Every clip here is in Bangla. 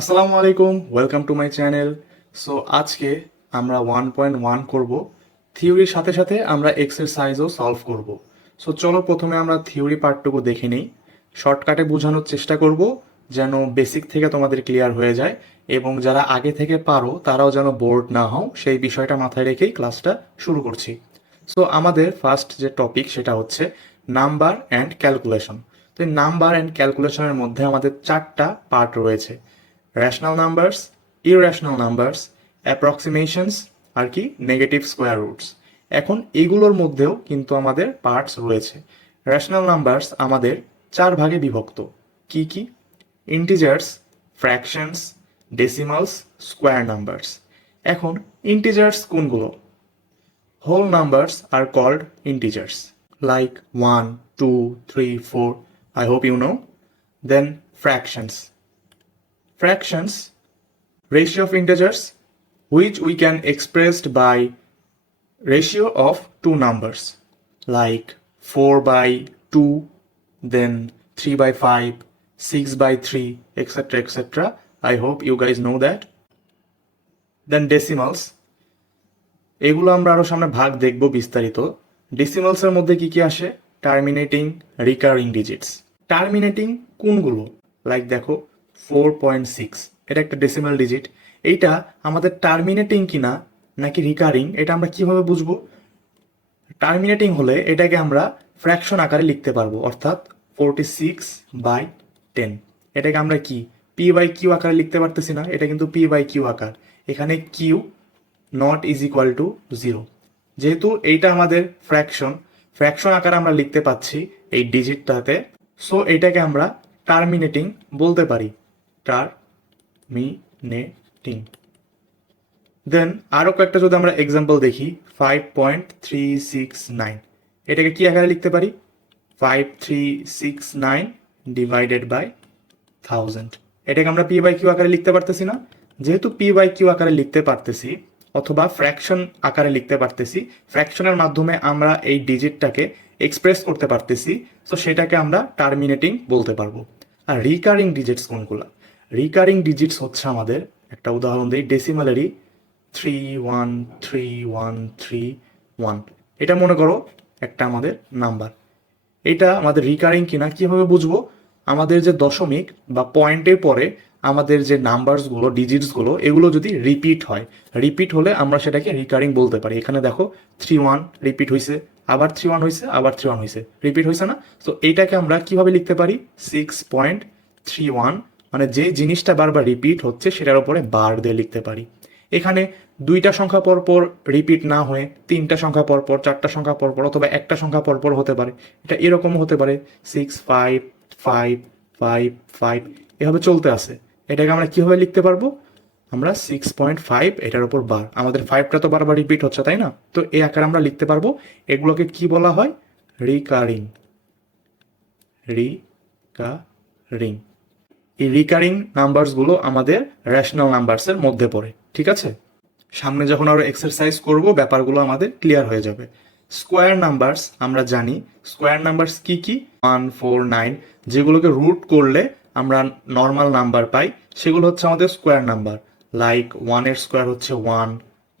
আসসালামু আলাইকুম, welcome to my channel. So আজকে আমরা 1.1 করব। আজকে আমরা 1.1 করব। থিওরির সাথে সাথে আমরা এক্সারসাইজও সলভ করব। সো চলো প্রথমে আমরা থিওরি পার্টটুকু দেখে নিই। শর্টকাটে বোঝানোর চেষ্টা করব যেন বেসিক থেকে তোমাদের ক্লিয়ার হয়ে যায় এবং যারা আগে থেকে পারো তারাও যেন বোর্ড না হও, সেই বিষয়টা মাথায় রেখেই ক্লাসটা শুরু করছি। সো আমাদের ফার্স্ট যে টপিক সেটা হচ্ছে নাম্বার অ্যান্ড ক্যালকুলেশন। তো এই নাম্বার অ্যান্ড ক্যালকুলেশনের মধ্যে আমাদের চারটা পার্ট রয়েছে: রেশনাল নাম্বারস, ইররেশনাল নাম্বারস, অ্যাপ্রক্সিমেশনস আর কি নেগেটিভ স্কোয়ার রুটস। এখন এগুলোর মধ্যেও কিন্তু আমাদের পার্টস রয়েছে। রেশনাল নাম্বারস আমাদের চার ভাগে বিভক্ত। কি কি? Integers, fractions, decimals, square numbers. এখন ইন্টিজার্স কোনগুলো? Whole numbers are called integers, like 1, 2, 3, 4. I hope you know. Then fractions. Fractions, ratio of integers, which we can expressed by ratio of two numbers, like 4 by 2, then 3 by 5, 6 by 3, etc. etc. I hope you guys know that. Then decimals. এগুলো আমরা আরো সামনে ভাগ দেখব বিস্তারিত। ডেসিমালসের মধ্যে কি কি আসে? Terminating, recurring digits. টার্মিনেটিং কোনগুলো? লাইক দেখো 4.6, এটা একটা ডেসিমাল ডিজিট। এইটা আমাদের টার্মিনেটিং কিনা নাকি রিকারিং, এটা আমরা কিভাবে বুঝবো? টার্মিনেটিং হলে এটাকে আমরা ফ্র্যাকশন আকারে লিখতে পারবো, অর্থাৎ 46/10। এটাকে আমরা কি পি বাই কিউ আকারে লিখতে পারতেছি না, এটা কিন্তু পি বাই কিউ আকার। এখানে Q not is equal to 0। যেহেতু এইটা আমাদের ফ্র্যাকশন আকারে আমরা লিখতে পাচ্ছি এই ডিজিটটাতে, সো এটাকে আমরা টার্মিনেটিং বলতে পারি। টার্মিনেটিং। দেন আরো কয়েকটা যদি আমরা এক্সাম্পল দেখি, 5.369, এটাকে কি আকারে লিখতে পারি? 5369 ডিভাইডেড বাই 1000। এটাকে আমরা পি বাই কিউ আকারে লিখতে পারতেছি না। যেহেতু পি বাই কিউ আকারে লিখতে পারতেছি অথবা ফ্র্যাকশন আকারে লিখতে পারতেছি, ফ্র্যাকশনের মাধ্যমে আমরা এই ডিজিটটাকে এক্সপ্রেস করতে পারতেছি, তো সেটাকে আমরা টার্মিনেটিং বলতে পারবো। আর রিকারিং ডিজিটস কোনগুলো? রিকারিং ডিজিটস হচ্ছে আমাদের, একটা উদাহরণ দিই, ডেসিমালেরই 3131131। এটা মনে করো একটা আমাদের নাম্বার। এটা আমাদের রিকারিং কিনা কিভাবে বুঝবো? আমাদের যে দশমিক বা পয়েন্টের পরে আমাদের যে নাম্বারসগুলো, ডিজিটসগুলো, এগুলো যদি রিপিট হলে আমরা সেটাকে রিকারিং বলতে পারি। এখানে দেখো 31 রিপিট হয়েছে, আবার 31 হয়েছে, আবার 31 হয়েছে, রিপিট হয়েছে না? তো এইটাকে আমরা কিভাবে লিখতে পারি? 6.31, মানে যে জিনিসটা বারবার রিপিট হচ্ছে সেটার উপরে বার দিয়ে লিখতে পারি। এখানে দুইটা সংখ্যা পরপর রিপিট না হয়ে তিনটা সংখ্যা পরপর, চারটা সংখ্যা পরপর, অথবা একটা সংখ্যা পরপর হতে পারে। এটা এরকমও হতে পারে 65555, এভাবে চলতে আছে। এটাকে আমরা কিভাবে লিখতে পারবো? আমরা 6.5, এটার উপর বার, আমাদের 5টা তো বারবার রিপিট হচ্ছে তাই না? তো এই আকারে আমরা লিখতে পারবো। এগুলোকে কি বলা হয়? রিকারিং। রিকারিং। এই রিকারিং নাম্বারসগুলো আমাদের রেশনাল নাম্বারসের মধ্যে পড়ে। ঠিক আছে, সামনে যখন আরো এক্সারসাইজ করব ব্যাপারগুলো আমাদের ক্লিয়ার হয়ে যাবে। স্কোয়ার নাম্বারস আমরা জানি। স্কোয়ার নাম্বারস কি কি? 149, যেগুলোকে রুট করলে আমরা নর্মাল নাম্বার পাই, সেগুলো হচ্ছে আমাদের স্কোয়ার নাম্বার। লাইক 1 এর স্কোয়ার হচ্ছে 1,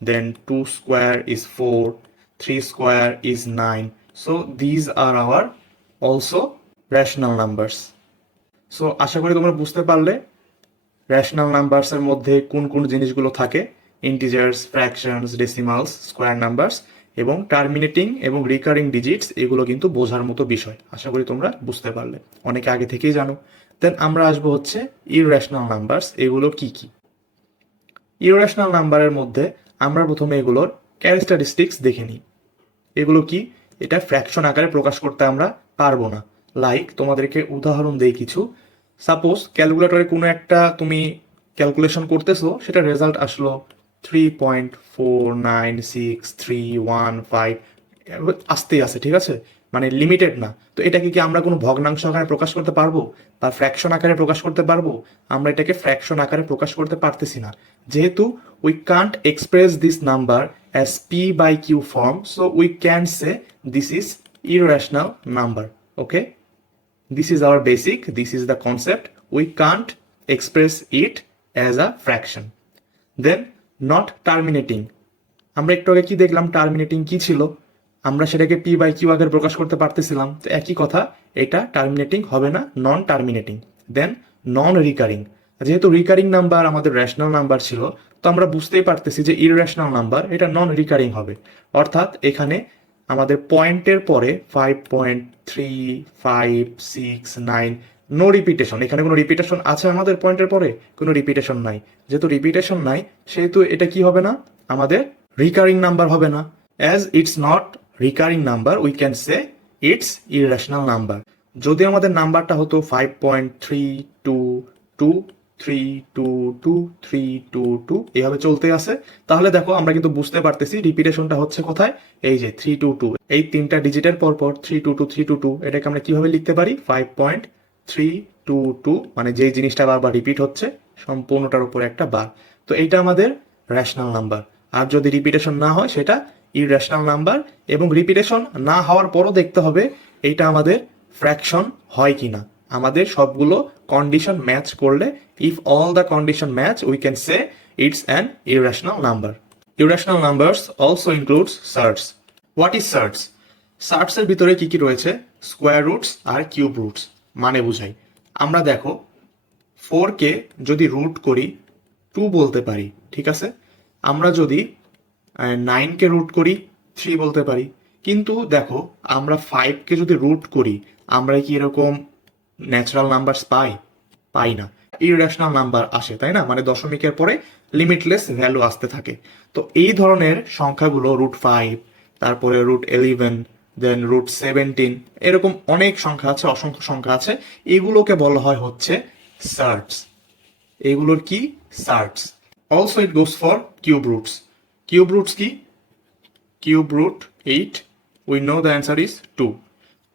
then 2 square is 4, 3 square is 9। So these are our also rational numbers. So আশা করি তোমরা বুঝতে পারলে রেশনাল নাম্বারসের মধ্যে কোন কোন জিনিসগুলো থাকে: integers, fractions, decimals, square numbers, এবং টার্মিনেটিং এবং রিকারিং ডিজিটস। এগুলো কিন্তু বোঝার মতো বিষয়, আশা করি তোমরা বুঝতে পারলে, অনেকে আগে থেকেই জানো। দেন আমরা আসবো হচ্ছে ইররেশনাল নাম্বারস। এগুলো কি কি? ইররেশনাল নাম্বারের মধ্যে আমরা প্রথমে এগুলোর ক্যারেক্টারিস্টিক্স দেখে নিই। এগুলো কি? এটা ফ্র্যাকশন আকারে প্রকাশ করতে আমরা পারবো না। লাইক তোমাদেরকে উদাহরণ দেই কিছু। সাপোজ ক্যালকুলেটরে কোনো একটা তুমি ক্যালকুলেশন করতেছো, সেটা রেজাল্ট আসলো 3.496315, আসতেই আছে, ঠিক আছে, মানে লিমিটেড না। তো এটাকে কি আমরা কোনো ভগ্নাংশ আকারে প্রকাশ করতে পারবো বা ফ্র্যাকশন আকারে প্রকাশ করতে পারবো? আমরা এটাকে ফ্র্যাকশন আকারে প্রকাশ করতে পারতেছি না, যেহেতু we can't express this number as p by q form, so we can say this is irrational number. Okay, this is our basic, this is the concept. We can't express it as a fraction. Then not terminating, আমরা একটু আগে কি দেখলাম, টার্মিনেটিং কি ছিল, আমরা সেটাকে পি বাই কিউ আকারে প্রকাশ করতে পারতেছিলাম, তো একই কথা, এটা টার্মিনেটিং হবে না, নন টার্মিনেটিং। দেন নন রিকারিং, যেহেতু রিকারিং নাম্বার আমাদের রেশনাল নাম্বার ছিল, তো আমরা বুঝতেই পারতেছি যে ইররেশনাল নাম্বার এটা নন রিকারিং হবে, অর্থাৎ এখানে আমাদের পয়েন্টের পরে 5.3, 5, 6, 9 নো রিপিটেশন, এখানে কোনো রিপিটেশন আছে আমাদের পয়েন্টের পরে? কোনো রিপিটেশন নাই, যেহেতু রিপিটেশন নাই সেহেতু এটা কি হবে না, আমাদের রিকারিং নাম্বার হবে না। As it's not recurring number we can say it's irrational number. যদি আমাদের নাম্বারটা হতো 5.3222322 এভাবে চলতে আছে, তাহলে দেখো আমরা কিন্তু বুঝতে পারতেছি রিপিটেশনটা হচ্ছে কোথায়, এই যে 322, এই তিনটা ডিজিটের পর পর 322 এটাকে আমরা কিভাবে লিখতে পারি, 5.322, মানে যেই জিনিসটা বারবার রিপিট হচ্ছে সম্পূর্ণটার উপর একটা বার, তো এইটা আমাদের রেশনাল নাম্বার। আর যদি রিপিটেশন না হয় সেটা ইররেশনাল নাম্বার, এবং রিপিটেশন না হওয়ার পরও দেখতে হবে এইটা আমাদের ফ্র্যাকশন হয় কিনা, আমাদের সবগুলো কন্ডিশন ম্যাচ করলে, if all the condition match we can say it's an irrational number. Irrational numbers also includes surds. What is surds? সার্টসের ভিতরে কি কি রয়েছে? স্কোয়ার রুটস আর কিউব রুটস। মানে বুঝাই, আমরা দেখো 4কে যদি রুট করি 2 বলতে পারি, ঠিক আছে, আমরা যদি 9কে রুট করি 3 বলতে পারি, কিন্তু দেখো আমরা 5কে যদি রুট করি আমরা কি এরকম ন্যাচারাল নাম্বার পাই না, ইররেশনাল নাম্বার আসে, তাই না? মানে দশমিকের পরে লিমিটলেস ভ্যালু আসতে থাকে। তো এই ধরনের সংখ্যাগুলো √5, তারপরে √11, দেন √17, এরকম অনেক সংখ্যা আছে, অসংখ্য সংখ্যা আছে, এগুলোকে বলা হয় হচ্ছে সার্টস। এগুলোর কি? Surds. Also it goes for cube roots. Cube roots কি? Cube root 8, we know the answer is 2,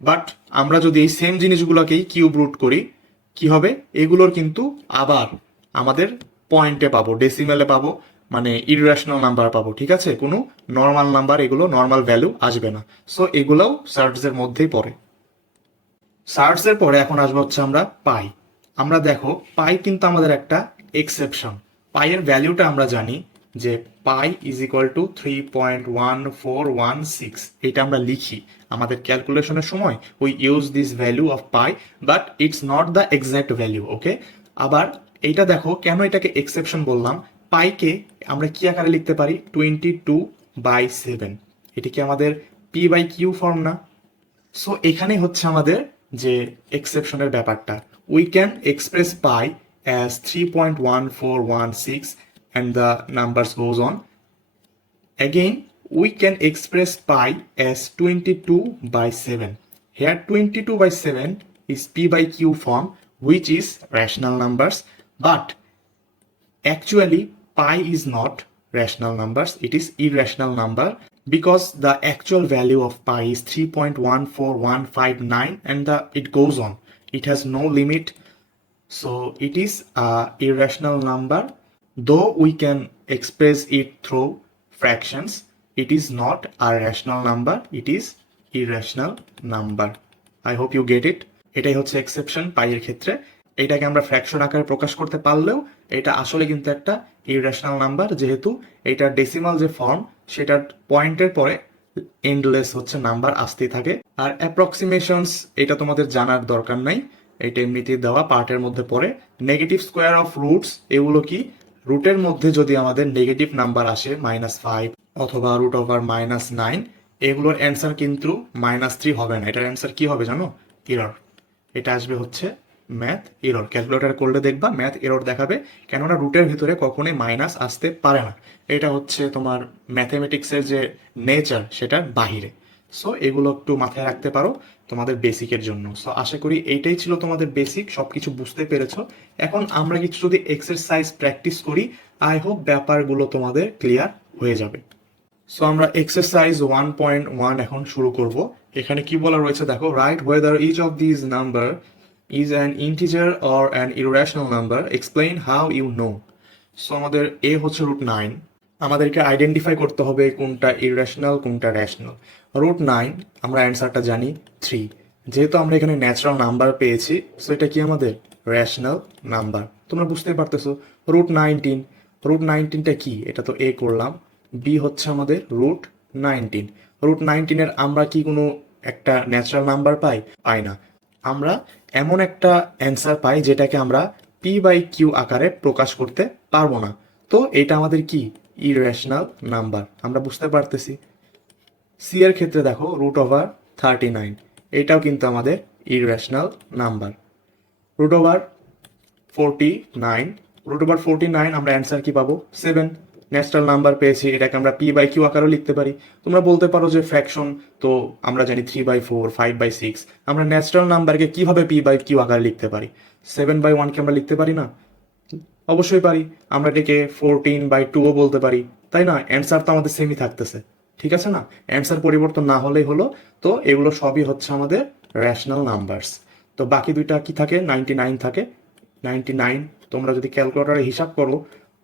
but আমরা যদি এই সেম জিনিসগুলোকেই কিউব রুট করি কি হবে, এগুলোর কিন্তু আবার আমাদের পয়েন্টে পাবো, ডেসিমেলে পাবো, মানে ইররেশনাল নাম্বার পাবো, ঠিক আছে, কোনো নর্মাল নাম্বার, এগুলো নর্মাল ভ্যালু আসবে না। সো এগুলোও সার্টসের মধ্যেই পড়ে। সার্টসের পরে এখন আসবো হচ্ছে আমরা পাই। আমরা দেখো পাই কিন্তু আমাদের একটা এক্সেপশন। পাইয়ের ভ্যালুটা আমরা জানি যে পাই ইজ ইকুয়াল টু 3.1416, এটা আমরা লিখি আমাদের ক্যালকুলেশনের সময়, we use this value of pi, but it's not the exact value, okay. আবার এইটা দেখো কেন এটাকে এক্সেপশন বললাম, পাইকে আমরা কি আকারে লিখতে পারি, 22/7, এটি কি আমাদের পি বাই কিউ ফর্ম না? সো এখানে হচ্ছে আমাদের যে এক্সেপশনের ব্যাপারটা, we can express pi as 3.1416 and the numbers goes on. Again, we can express pi as 22/7. Here 22/7 is p by q form, which is rational numbers, but actually pi is not rational numbers, it is irrational number, because the actual value of pi is 3.14159 and it goes on, it has no limit, so it is a irrational number. Though we can express it through fractions, it is not a rational number, it is irrational number. I hope you get it. এটাই হচ্ছে এক্সেপশন পাইয়ের ক্ষেত্রে। এটাকে আমরা ফ্র্যাকশন আকারে প্রকাশ করতে পারলেও এটা আসলে কিন্তু একটা ইররেশনাল নাম্বার, যেহেতু এটার ডেসিমাল যে ফর্ম সেটার পয়েন্টের পরে এন্ডলেস হচ্ছে নাম্বার আসতেই থাকে। আর অ্যাপ্রক্সিমেশনস এটা তোমাদের জানার দরকার নাই, এটা এমনিতেই দেওয়া পার্টের মধ্যে পড়ে। নেগেটিভ স্কোয়ার অফ রুটস, এগুলো কি, রুটের মধ্যে যদি আমাদের নেগেটিভ নাম্বার আসে -5 অথবা √9, এগুলোর অ্যান্সার কিন্তু -3 হবে না, এটার অ্যান্সার কি হবে জানো? এরর। এটা আসবে হচ্ছে ম্যাথ এরর। ক্যালকুলেটর করলে দেখবা ম্যাথ এরর দেখাবে, কেননা রুটের ভিতরে কখনোই মাইনাস আসতে পারে না, এটা হচ্ছে তোমার ম্যাথমেটিক্সের যে নেচার সেটার বাহিরে। সো এগুলো একটু মাথায় রাখতে পারো তোমাদের বেসিকের জন্য। সো আশা করি এইটাই ছিল তোমাদের বেসিক, সবকিছু বুঝতে পেরেছো। এখন আমরা কিছু যদি এক্সারসাইজ প্র্যাকটিস করি, আই হোপ ব্যাপারগুলো তোমাদের ক্লিয়ার হয়ে যাবে। সো আমরা এক্সারসাইজ 1.1 এখন শুরু করব। এখানে কি বলা রয়েছে দেখো, right whether each of these number is an integer or an irrational number, explain how you know. So আমাদের এ হচ্ছে √9, আমাদেরকে আইডেন্টিফাই করতে হবে কোনটা ইররেশনাল কোনটা রেশনাল। √9 আমরা অ্যান্সারটা জানি 3, যেহেতু আমরা এখানে ন্যাচারাল নাম্বার পেয়েছি সো এটা কি আমাদের রেশনাল নাম্বার। তো তোমরা বুঝতেই পারতেছো। √19, √19টা কি, এটা তো এ করলাম, বি হচ্ছে আমাদের √19। √19-এর আমরা কি কোনো একটা ন্যাচারাল নাম্বার পাই না। আমরা এমন একটা অ্যান্সার পাই যেটাকে আমরা p/q আকারে প্রকাশ করতে পারবো না। তো এটা আমাদের কি, ইরেশনাল নাম্বার। আমরা বুঝতে পারতেছি। সি এর ক্ষেত্রে দেখো √39, এটাও কিন্তু আমাদের ইরেশনাল নাম্বার। √49, √49 আমরা অ্যান্সার কি পাবো, 7। ন্যাচারাল নাম্বার পেয়েছি, এটাকে আমরা p/q আকারেও লিখতে পারি। তোমরা বলতে পারো যে ফ্র্যাকশন তো আমরা জানি 3/4, 5/6, আমরা ন্যাচারাল নাম্বারকে কিভাবে p/q আকারে লিখতে পারি? 7/1 কে আমরা লিখতে পারি না? অবশ্যই পারি। আমরা এটাকে 14/2ও বলতে পারি, তাই না? অ্যান্সার তো আমাদের সেমই থাকতেছে, ঠিক আছে না? অ্যান্সার পরিবর্তন না হলেই হলো। তো এগুলো সবই হচ্ছে আমাদের রেশনাল নাম্বারস। তো বাকি দুইটা কি থাকে, 99 থাকে। 99 তোমরা যদি ক্যালকুলেটরে হিসাব করো,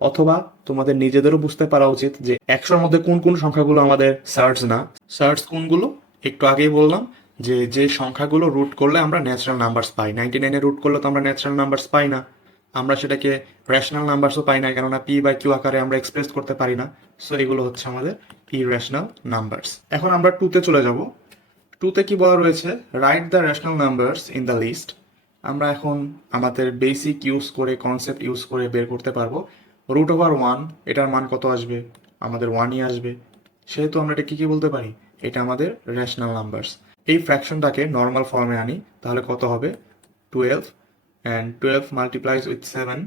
অথবা তোমাদের নিজেদেরও বুঝতে পারা উচিত যে 100-র মধ্যে কোন কোন সংখ্যাগুলো আমাদের সার্টস না। সার্টস কোনগুলো একটু আগেই বললাম, যে যে সংখ্যাগুলো রুট করলে আমরা ন্যাচারাল নাম্বারস পাই। 99-এ রুট করলে তো আমরা ন্যাচারাল নাম্বারস পাই না, আমরা সেটাকে রেশনাল নাম্বারসও পাই না, কেননা p/q আকারে আমরা এক্সপ্রেস করতে পারি না। সো এগুলো হচ্ছে আমাদের ইরেশনাল নাম্বারস। এখন আমরা 2-তে চলে যাব। 2-তে কি বলা রয়েছে, write the rational numbers in the list. আমরা এখন আমাদের বেসিক ইউজ করে, কনসেপ্ট ইউজ করে বের করতে পারবো। √1, এটার মান কত আসবে, আমাদের 1ই আসবে। সেহেতু আমরা এটা কি বলতে পারি, এটা আমাদের রেশনাল নাম্বারস। এই ফ্র্যাকশনটাকে নর্মাল ফর্মে আনি, তাহলে কত হবে, 12, and 12 multiplies with 7,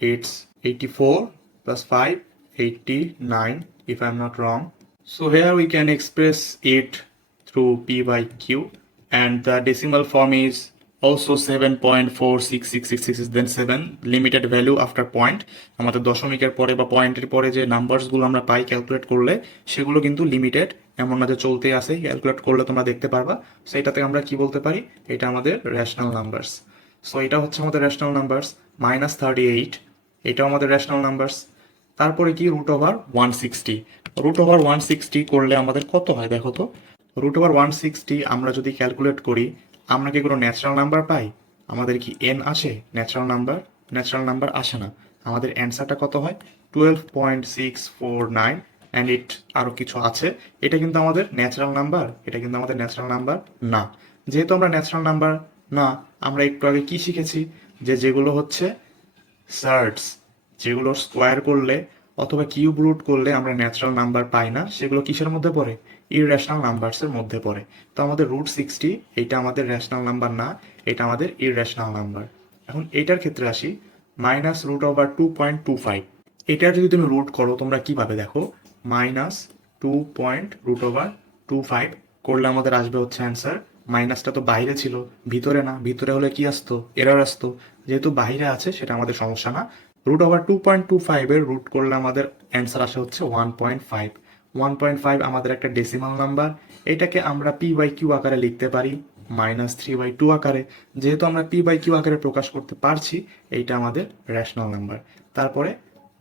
it's 84, plus 5, 89, if I'm not wrong. So here we can express it through p/q, and the decimal form is also 7.46666 is then 7 limited value after point. আমাদের দশমিকের পরে বা পয়েন্টের পরে যে নাম্বারসগুলো আমরা পাই ক্যালকুলেট করলে, সেগুলো কিন্তু লিমিটেড, এমন না যে চলতে আসে। ক্যালকুলেট করলে তোমরা দেখতে পারবা। সো এটাতে আমরা কি বলতে পারি, এটা আমাদের রেশনাল নাম্বারস। সো এটা হচ্ছে আমাদের রেশনাল নাম্বারস। -38, এটাও আমাদের রেশনাল নাম্বারস। তারপরে কি, √160। √160 করলে আমাদের কত হয় দেখো তো। √160 আমরা যদি ক্যালকুলেট করি, আমরা কি কোনো ন্যাচারাল নাম্বার পাই? আমাদের কি n আসে ন্যাচারাল নাম্বার? ন্যাচারাল নাম্বার আসে না। আমাদের অ্যান্সারটা কত হয়, 12.649, অ্যান্ড ইট আরও কিছু আছে। এটা কিন্তু আমাদের ন্যাচারাল নাম্বার, এটা কিন্তু আমাদের ন্যাচারাল নাম্বার না। যেহেতু আমরা ন্যাচারাল নাম্বার না, আমরা একটু আগে কি শিখেছি, যে যেগুলো হচ্ছে সার্টস, যেগুলো স্কোয়ার করলে অথবা কিউব রুট করলে আমরা ন্যাচারাল নাম্বার পাই না, সেগুলো কিসের মধ্যে পড়ে, ইররেশনাল নাম্বারসের মধ্যে পড়ে। তো আমাদের √60 এটা আমাদের রেশনাল নাম্বার না, এটা আমাদের ইররেশনাল নাম্বার। এখন এইটার ক্ষেত্রে আসি, -√2.25। এটার যদি তুমি রুট করো, তোমরা কিভাবে দেখো, -2.√25 করলে আমাদের আসবে হচ্ছে অ্যান্সার। মাইনাসটা তো বাইরে ছিল, ভিতরে না। ভিতরে হলে কি আসতো, এরর আসতো। যেহেতু বাইরে আছে, সেটা আমাদের সমস্যা না। √2.25-এর রুট করলে আমাদের অ্যান্সার আসে হচ্ছে 1.5। 1.5 আমাদের একটা ডেসিমাল নাম্বার। এটাকে আমরা p/q আকারে লিখতে পারি, -3/2 আকারে। যেহেতু আমরা p/q আকারে প্রকাশ করতে পারছি, এইটা আমাদের রেশনাল নাম্বার। তারপরে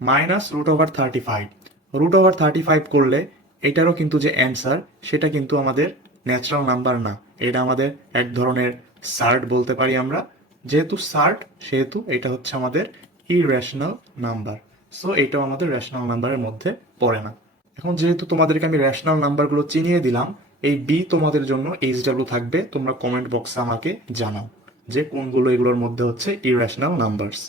-√35। √35 করলে এটারও কিন্তু যে অ্যান্সার, সেটা কিন্তু আমাদের ন্যাচারাল নাম্বার না, এটা আমাদের এক ধরনের সার্ট বলতে পারি আমরা। যেহেতু সার্ট, সেহেতু এটা হচ্ছে আমাদের ইরেশনাল নাম্বার। সো এটাও আমাদের রেশনাল নাম্বারের মধ্যে পড়ে না। এখন যেহেতু তোমাদেরকে আমি রেশনাল নাম্বারগুলো চিনিয়ে দিলাম, এই বি তোমাদের জন্য HW থাকবে। তোমরা কমেন্ট বক্সে আমাকে জানাও যে কোনগুলো এগুলোর মধ্যে হচ্ছে ইরেশনাল নাম্বারস।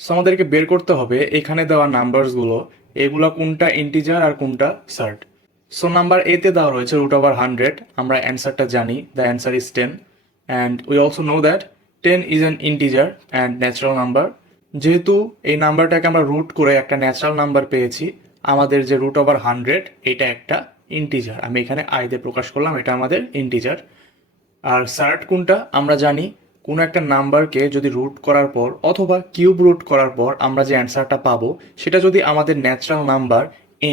সো আমাদেরকে বের করতে হবে এখানে দেওয়া নাম্বারসগুলো, এগুলো কোনটা ইন্টিজার আর কোনটা সার্ট। সো নাম্বার এতে দেওয়া রয়েছে √100। আমরা অ্যান্সারটা জানি, the answer is 10, and we also know that 10 is an integer and natural number. যেহেতু এই নাম্বারটাকে আমরা রুট করে একটা ন্যাচারাল নাম্বার পেয়েছি, আমাদের যে √100 এটা একটা ইন্টিজার। আমি এখানে আই দিয়ে প্রকাশ করলাম, এটা আমাদের ইন্টিজার। আর সার্ট কোনটা, আমরা জানি কোনো একটা নাম্বারকে যদি রুট করার পর অথবা কিউব রুট করার পর আমরা যে অ্যান্সারটা পাবো, সেটা যদি আমাদের ন্যাচারাল নাম্বার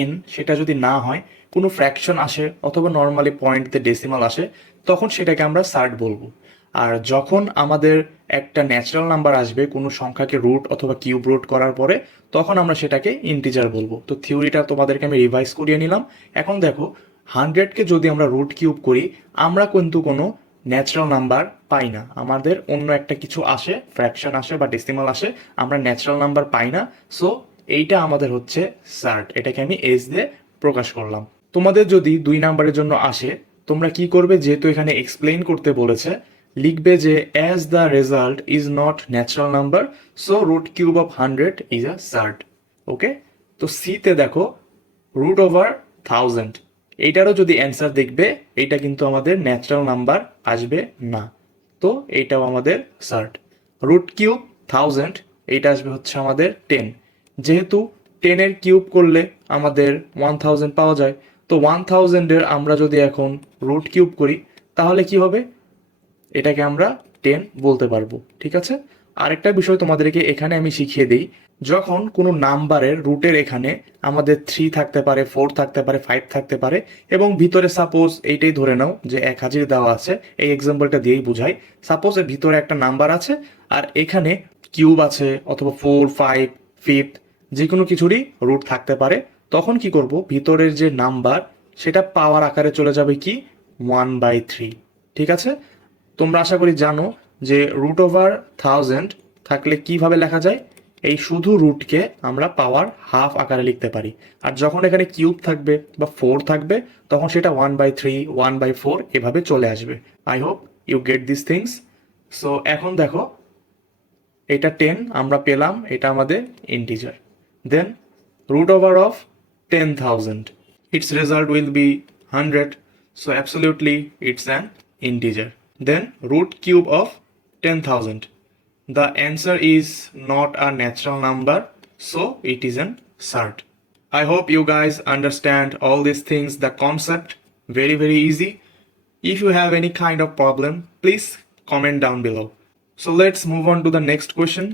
n সেটা যদি না হয়, কোনো ফ্র্যাকশন আসে অথবা নর্মালি পয়েন্টতে ডেসিমাল আসে, তখন সেটাকে আমরা সার্ট বলবো। আর যখন আমাদের একটা ন্যাচারাল নাম্বার আসবে কোনো সংখ্যাকে রুট অথবা কিউব রুট করার পরে, তখন আমরা সেটাকে ইন্টিজার বলবো। তো থিওরিটা তোমাদেরকে আমি রিভাইজ করিয়ে নিলাম। এখন দেখো, 100কে যদি আমরা রুট কিউব করি, আমরা কিন্তু কোনো ন্যাচারাল নাম্বার পাই না, আমাদের অন্য একটা কিছু আসে, ফ্র্যাকশন আসে বা ডেসিমাল আসে, আমরা ন্যাচারাল নাম্বার পাই না। সো এইটা আমাদের হচ্ছে সার্ট, এটাকে আমি এস দিয়ে প্রকাশ করলাম। তোমাদের যদি 2 নাম্বারের জন্য আসে, তোমরা কি করবে, যেহেতু এখানে এক্সপ্লেইন করতে বলেছে, লিখবে যে as the result is not natural number, so root cube of 100 is a surd. Okay, তো সিতে দেখো রুট ওভার 1000, এইটারও যদি অ্যান্সার দেখবে, এইটা কিন্তু আমাদের ন্যাচারাল নাম্বার আসবে না, তো এইটাও আমাদের সার্ট। রুট কিউব 1000, এইটা আসবে হচ্ছে আমাদের 10, যেহেতু 10-এর কিউব করলে আমাদের 1000 পাওয়া যায়, তো 1000-এর আমরা যদি এখন রুট কিউব করি তাহলে কি হবে, এটাকে আমরা 10 বলতে পারবো। ঠিক আছে, আরেকটা বিষয় তোমাদেরকে এখানে আমি শিখিয়ে দিই, যখন কোনো নাম্বারের রুটের এখানে আমাদের 3 থাকতে পারে, 4 থাকতে পারে, 5 থাকতে পারে, এবং ভিতরে সাপোজ এইটাই ধরে নাও যে 1000 দেওয়া আছে, এই এক্সাম্পলটা দিয়েই বুঝাই। সাপোজ এর ভিতরে একটা নাম্বার আছে আর এখানে কিউব আছে, অথবা 4, 5, 5 যে কোনো কিছুরই রুট থাকতে পারে, তখন কি করব, ভিতরের যে নাম্বার সেটা পাওয়ার আকারে চলে যাবে কি 1/3। ঠিক আছে, তোমরা আশা করি জানো যে রুট ওভার 1000 থাকলে কিভাবে লেখা যায়, এই শুধু রুটকে আমরা পাওয়ার হাফ আকারে লিখতে পারি, আর যখন এখানে কিউব থাকবে বা 4 থাকবে তখন সেটা 1/3, 1/4 এভাবে চলে আসবে। I hope you get this things. So এখন দেখো, এটা 10 আমরা পেলাম, এটা আমাদের integer. Then root over of 10,000, its result will be 100, so absolutely it's an integer. Then root cube of 10,000, the answer is not a natural number, so it is an surd. I hope you guys understand all these things, the concept, very easy. If you have any kind of problem, please comment down below. So let's move on to the next question.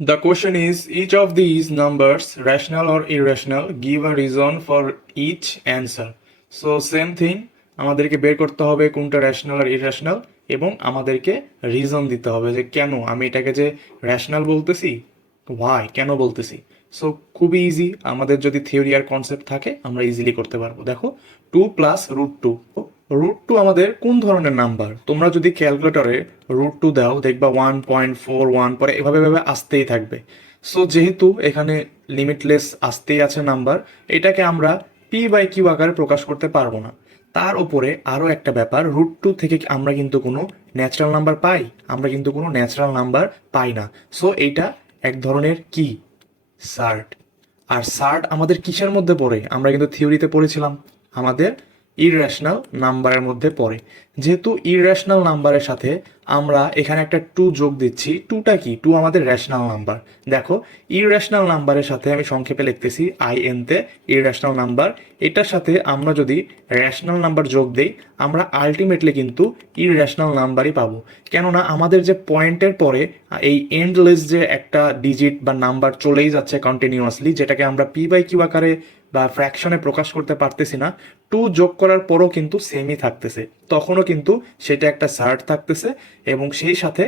The question is, each of these numbers, rational or irrational, give a reason for each answer. So same thing, আমাদেরকে বের করতে হবে কোনটা রেশনাল আর ইরেশনাল, এবং আমাদেরকে রিজন দিতে হবে যে কেন আমি এটাকে যে রেশনাল বলতেছি, ওয়াই কেন বলতেছি। সো খুবই ইজি, আমাদের যদি থিওরি আর কনসেপ্ট থাকে আমরা ইজিলি করতে পারবো। দেখো 2 প্লাস √2, √2 আমাদের কোন ধরনের নাম্বার, তোমরা যদি ক্যালকুলেটরে √2 দাও দেখবা 1.41 পরে এভাবে এভাবে আসতেই থাকবে। সো যেহেতু এখানে লিমিটলেস আসতেই আছে নাম্বার, এটাকে আমরা p/q আকারে প্রকাশ করতে পারবো না। তার উপরে আরও একটা ব্যাপার, √2 থেকে আমরা কিন্তু কোনো ন্যাচারাল নাম্বার পাই, আমরা কিন্তু কোনো ন্যাচারাল নাম্বার পাই না। সো এইটা এক ধরনের কি, সার্ট। আর সার্ট আমাদের কিসের মধ্যে পড়ে, আমরা কিন্তু থিওরিতে পড়েছিলাম, আমাদের ইররেশনাল নাম্বারের মধ্যে পড়ে। যেহেতু ইররেশনাল নাম্বারের সাথে আমরা এখানে একটা 2 যোগ দিচ্ছি, 2টা কি, 2 আমাদের রেশনাল নাম্বার। দেখো ইররেশনাল নাম্বারের সাথে আমি সংক্ষেপে লিখতেছি IN তে, ইররেশনাল নাম্বার, এটার সাথে আমরা যদি রেশনাল নাম্বার যোগ দেই আমরা আলটিমেটলি কিন্তু ইররেশনাল নাম্বারই পাবো। কেননা আমাদের যে পয়েন্টের পরে এই এন্ডলেস যে একটা ডিজিট বা নাম্বার চলেই যাচ্ছে কন্টিনিউয়াসলি, যেটাকে আমরা p/q আকারে বা ফ্র্যাকশনে প্রকাশ করতে পারতেছি না, 2 যোগ করার পরও কিন্তু সেমই থাকতেছে, তখনও কিন্তু সেটা একটা সার্ট থাকতেছে, এবং সেই সাথে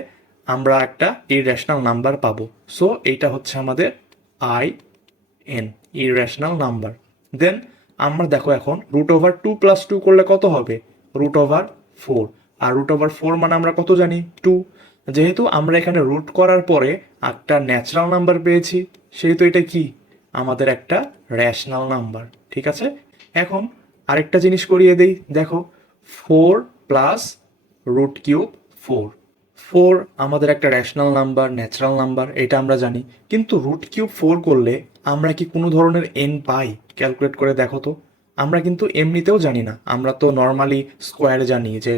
আমরা একটা ইররেশনাল নাম্বার পাবো। সো এইটা হচ্ছে আমাদের IN, ইররেশনাল নাম্বার। দেন আমরা দেখো এখন √2 + 2 করলে কত হবে, √4, আর √4 মানে আমরা কত জানি, 2। যেহেতু আমরা এখানে রুট করার পরে একটা ন্যাচারাল নাম্বার পেয়েছি, সেহেতু এটা কি, আমাদের একটা রেশনাল নাম্বার। ঠিক আছে, এখন আরেকটা জিনিস করিয়ে দেই, দেখো 4 প্লাস √3 4, 4 আমাদের একটা রেশনাল নাম্বার, ন্যাচারাল নাম্বার, এটা আমরা জানি, কিন্তু √3 4 করলে আমরা কি কোনো ধরনের n পাই, ক্যালকুলেট করে দেখো তো। আমরা কিন্তু এমনিতেও জানি না, আমরা তো নর্মালি স্কোয়ার জানি, যে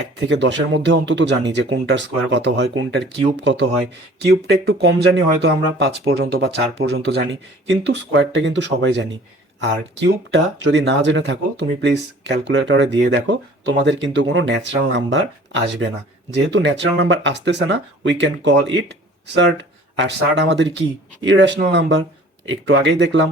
1 থেকে 10-এর মধ্যে অন্তত জানি যে কোনটার স্কোয়ার কত হয়, কোনটার কিউব কত হয়। কিউবটা একটু কম জানি, হয়তো আমরা 5 পর্যন্ত বা 4 পর্যন্ত জানি, কিন্তু স্কোয়ারটা কিন্তু সবাই জানি। আর কিউবটা যদি না জেনে থাকো তুমি প্লিজ ক্যালকুলেটরে দিয়ে দেখো, তোমাদের কিন্তু কোনো ন্যাচারাল নাম্বার আসবে না। যেহেতু ন্যাচারাল নাম্বার আসতেছে না, we can call it surd. আর সার্ট আমাদের কি, ইররেশনাল নাম্বার। একটু আগেই দেখলাম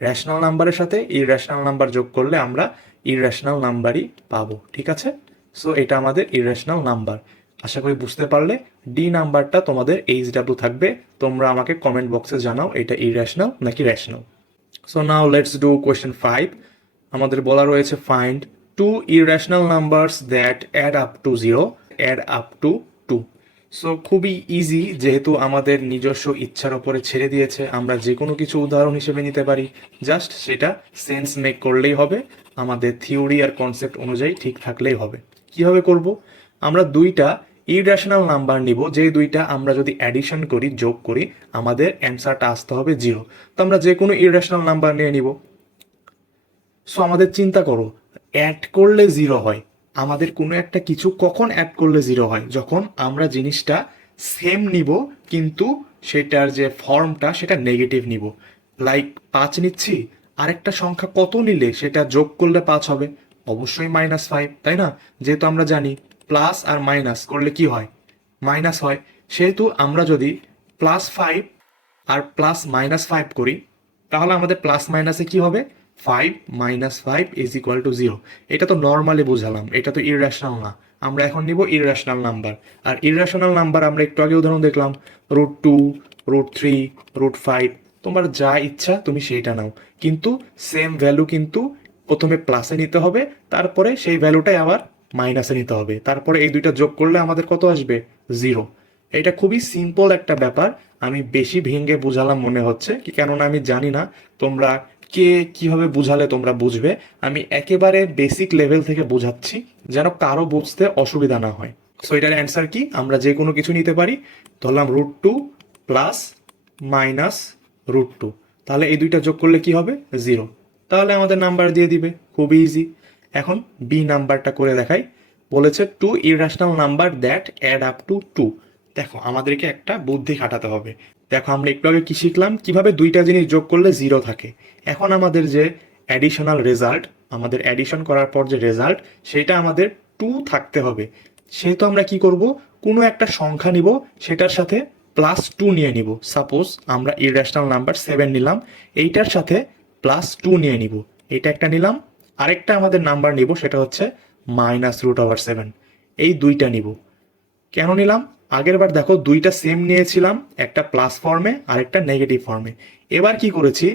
রেশনাল নাম্বারের সাথে ইররেশনাল নাম্বার যোগ করলে আমরা ইররেশনাল নাম্বারই পাবো। ঠিক আছে, সো এটা আমাদের ইররেশনাল নাম্বার। আশা করি বুঝতে পারলে। ডি নাম্বারটা তোমাদের HW থাকবে, তোমরা আমাকে কমেন্ট বক্সে জানাও এটা ইররেশনাল নাকি rational. So now let's do question 5। আমাদের বলা রয়েছে find two irrational numbers that add up to 0 add up to 2. So খুবই ইজি, যেহেতু আমাদের নিজস্ব ইচ্ছার ওপরে ছেড়ে দিয়েছে, আমরা যে কোনো কিছু উদাহরণ হিসেবে নিতে পারি, জাস্ট সেটা সেন্স মেক করলেই হবে, আমাদের থিওরি আর কনসেপ্ট অনুযায়ী ঠিক থাকলেই হবে। কিভাবে করব? আমরা দুইটা ইররেশনাল নাম্বার নিব, যে দুইটা আমরা যদি অ্যাডিশন করি, যোগ করি, আমাদের অ্যান্সারটা আসতে হবে 0। তো আমরা যে কোনো ইররেশনাল নাম্বার নিয়ে নিব। সো আমাদের চিন্তা করো, অ্যাড করলে 0 হয়। আমাদের কোনো একটা কিছু কখন অ্যাড করলে 0 হয়? যখন আমরা জিনিসটা সেম নিব কিন্তু সেটার যে ফর্মটা সেটা নেগেটিভ নিব। লাইক 5 নিচ্ছি, আরেকটা সংখ্যা কত নিলে সেটা যোগ করলে 5 হবে? অবশ্যই -5, তাই না? যেহেতু আমরা জানি প্লাস আর মাইনাস করলে কি হয়? মাইনাস হয়। সেহেতু আমরা যদি +5 আর +-5 করি, তাহলে আমাদের প্লাস মাইনাসে কি হবে? 5 - 5 = 0। এটা তো নর্মালি বুঝালাম, এটা তো ইররেশনাল না। আমরা এখন নিব ইররেশনাল নাম্বার। আর ইররেশনাল নাম্বার আমরা একটু আগে উদাহরণ দেখলাম, √2, √3, √5। তোমার যা ইচ্ছা তুমি সেইটা নাও, কিন্তু সেম ভ্যালু কিন্তু প্রথমে প্লাসে নিতে হবে, তারপরে সেই ভ্যালুটাই আবার মাইনাসে নিতে হবে, তারপরে এই দুইটা যোগ করলে আমাদের কত আসবে? 0। এটা খুবই সিম্পল একটা ব্যাপার। আমি বেশি ভেঙে বুঝালাম মনে হচ্ছে কি, কেননা আমি জানি না তোমরা কে কিভাবে বুঝালে তোমরা বুঝবে। আমি একেবারে বেসিক লেভেল থেকে বোঝাচ্ছি, যেন কারো বুঝতে অসুবিধা না হয়। সো এটার অ্যান্সার কি? আমরা যে কোনো কিছু নিতে পারি। ধরলাম √2 প্লাস মাইনাস √2, তাহলে এই দুইটা যোগ করলে কি হবে? 0। তাহলে আমাদের নাম্বার দিয়ে দিবে, খুবই ইজি। এখন বি নাম্বারটা করে দেখাই। বলেছে two irrational number that add up to 2। দেখো আমাদেরকে একটা বুদ্ধি খাটাতে হবে। দেখো আমরা একটু আগে কি শিখলাম, কিভাবে দুইটা জিনিস যোগ করলে 0 থাকে। এখন আমাদের যে অ্যাডিশনাল রেজাল্ট, আমাদের অ্যাডিশন করার পর যে রেজাল্ট, সেটা আমাদের 2 থাকতে হবে। সেহেতু আমরা কি করব? কোনো একটা সংখ্যা নিব, সেটার সাথে +2 নিয়ে নিব। সাপোজ আমরা ইররেশনাল নাম্বার 7 নিলাম, এইটার সাথে +2 নিয়ে নিব। এটা একটা নিলাম, আরেকটা আমাদের নাম্বার নিব, সেটা হচ্ছে -√7। এই দুইটা নিব। কেন নিলাম? আগের বার দেখো দুইটা সেম নিয়েছিলাম, একটা প্লাস ফর্মে আর একটা নেগেটিভ ফর্মে। এবার কি করেছি?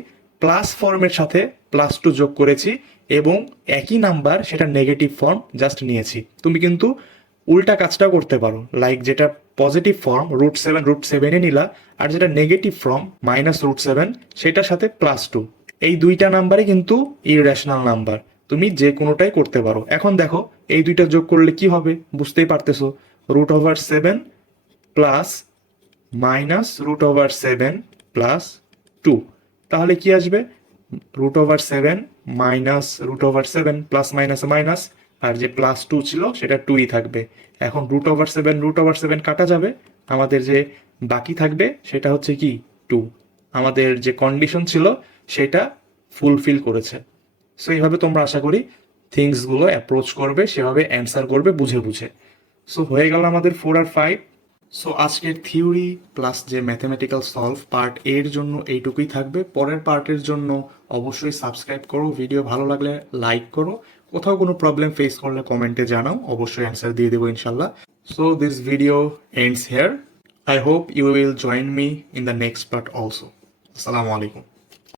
প্লাস ফর্মের সাথে +2 যোগ করেছি এবং একই নাম্বার সেটা নেগেটিভ ফর্ম জাস্ট নিয়েছি। তুমি কিন্তু উল্টা কাজটাও করতে পারো, লাইক যেটা পজিটিভ ফর্ম √7 নিলা, আর যেটা নেগেটিভ ফর্ম -√7 সেটার সাথে +2। এই দুইটা নাম্বারই কিন্তু ইররেশনাল নাম্বার, তুমি যে কোনোটাই করতে পারো। এখন দেখো এই দুইটা যোগ করলে কি হবে, বুঝতেই পারতেছো। √7 প্লাস -√7 প্লাস 2, তাহলে কি আসবে? √7 -√7 প্লাস মাইনাস মাইনাস, আর যে +2 ছিল সেটা 2ই থাকবে। এখন √7 কাটা যাবে, আমাদের যে বাকি থাকবে সেটা হচ্ছে কি? 2। আমাদের যে কন্ডিশন ছিল সেটা ফুলফিল করেছে। সো এইভাবে তোমরা আশা করি থিংসগুলো অ্যাপ্রোচ করবে, সেভাবে অ্যান্সার করবে বুঝে বুঝে। সো হয়ে গেল আমাদের 4 আর 5। সো আজকের থিওরি প্লাস যে ম্যাথমেটিক্যাল সলভ পার্ট এর জন্য এইটুকুই থাকবে। পরের পার্টের জন্য অবশ্যই সাবস্ক্রাইব করো, ভিডিও ভালো লাগলে লাইক করো, কোথাও কোনো প্রবলেম ফেস করলে কমেন্টে জানাও, অবশ্যই অ্যান্সার দিয়ে দেবো ইনশাল্লাহ। So this video ends here. I hope you will join me in the next part also. আসসালামু আলাইকুম।